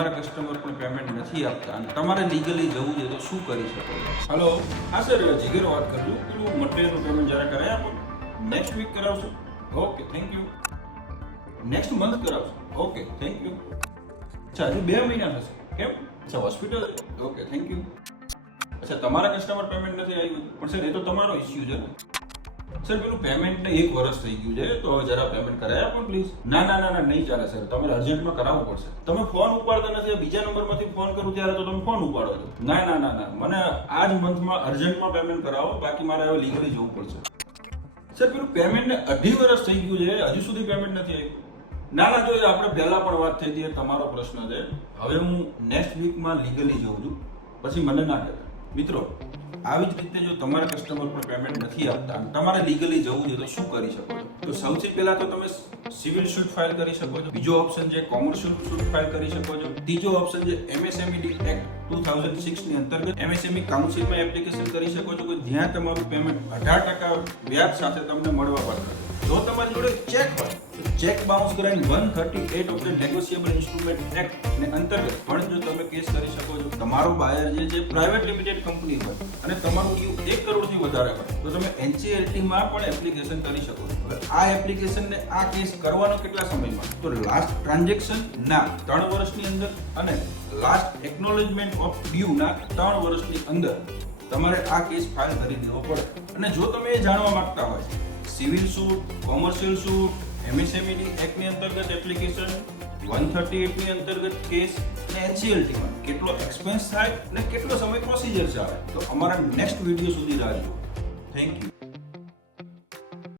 તમારા કસ્ટમર પણ પેમેન્ટ નથી આપતા અને તમારે લીગલી જવું છે તો શું કરી શકો? હેલો, હા સર, જીગર વાત કરું છું. પેલું મટીરિયલનું પેમેન્ટ જ્યારે કરાય આપો, નેક્સ્ટ વીક કરાવશો? Okay, thank you. Next month કરાવશો? Okay, thank you. અચ્છા, હજુ 2 મહિના થશે. કેમ? અચ્છા, હોસ્પિટલ? Okay, thank you. અચ્છા, તમારા કસ્ટમર પેમેન્ટ નથી આવ્યું પણ સર એ તો તમારો ઇસ્યુ છે ને. સર પેલું પેમેન્ટને 1 વર્ષ થઈ ગયું છે તો હવે જરા પેમેન્ટ કરાય આપો પ્લીઝ. ના ના ના ના, નહીં ચાલે સર, તમારે અર્જન્ટમાં કરાવવું પડશે. તમે ફોન ઉપાડતા નથી, બીજા નંબરમાંથી ફોન કરું ત્યારે તો તમે ફોન ઉપાડો છો. ના ના ના ના, મને આ જ મંથમાં અર્જન્ટમાં પેમેન્ટ કરાવો, બાકી મારે હવે લીગલી જવું પડશે. સર પેલું પેમેન્ટને 2.5 વર્ષ થઈ ગયું છે, હજુ સુધી પેમેન્ટ નથી આવ્યું. ના ના, જો આપણે પહેલા પણ વાત થઈ હતી, તમારો પ્રશ્ન છે. હવે હું નેક્સ્ટ વીકમાં લીગલી જઉં છું, પછી મને ના કહેતા. મિત્રો, આવી જ રીતે જો તમારા કસ્ટમર પર પેમેન્ટ નથી આપતા અને તમારે લીગલી જવું છે તો શું કરી શકો છો? તો સૌથી પહેલા તો તમે સિવિલ સૂટ ફાઇલ કરી શકો છો. બીજો ઓપ્શન છે કોમર્શિયલ સૂટ ફાઇલ કરી શકો છો. ત્રીજો ઓપ્શન છે MSME એક્ટ 2006 ની અંતર્ગત MSME કાઉન્સિલમાં એપ્લિકેશન કરી શકો છો કે જ્યાં તમારું પેમેન્ટ 18% વ્યાજ સાથે તમને મળવા પાત્ર છે. જો તમારી જોડે ચેક હોય તો ચેક બાઉન્સ કરાવીને 138 of the negotiable instrument act ને અંતર્ગત પણ જો તમે કેસ કરી શકો છો. તમારો બાયર જે પ્રાઇવેટ લિમિટેડ કંપની હોય અને તમારું ડ્યુ 1 કરોડથી વધારે હોય તો તમે NCLT માં પણ એપ્લિકેશન કરી શકો છો. હવે આ એપ્લિકેશન ને આ કેસ કરવાનો કેટલા સમયમાં? તો લાસ્ટ ટ્રાન્ઝેક્શન ના 3 વર્ષની અંદર અને લાસ્ટ એકનોલેજમેન્ટ ઓફ ડ્યુ ના 3 વર્ષની અંદર તમારે આ કેસ ફાઇલ કરી દેવો પડે. અને જો તમે એ જાણવા માંગતા હોય civil suit, commercial suit, MSME એક્ટની અંતર્ગત એપ્લિકેશન, 138 ની અંતર્ગત કેસ અને NCLT માં કેટલો એક્સપેન્સ થાય અને કેટલો સમય પ્રોસિજર ચાલે તો અમારા નેક્સ્ટ વિડીયો સુધી રાહ જુઓ. Thank you.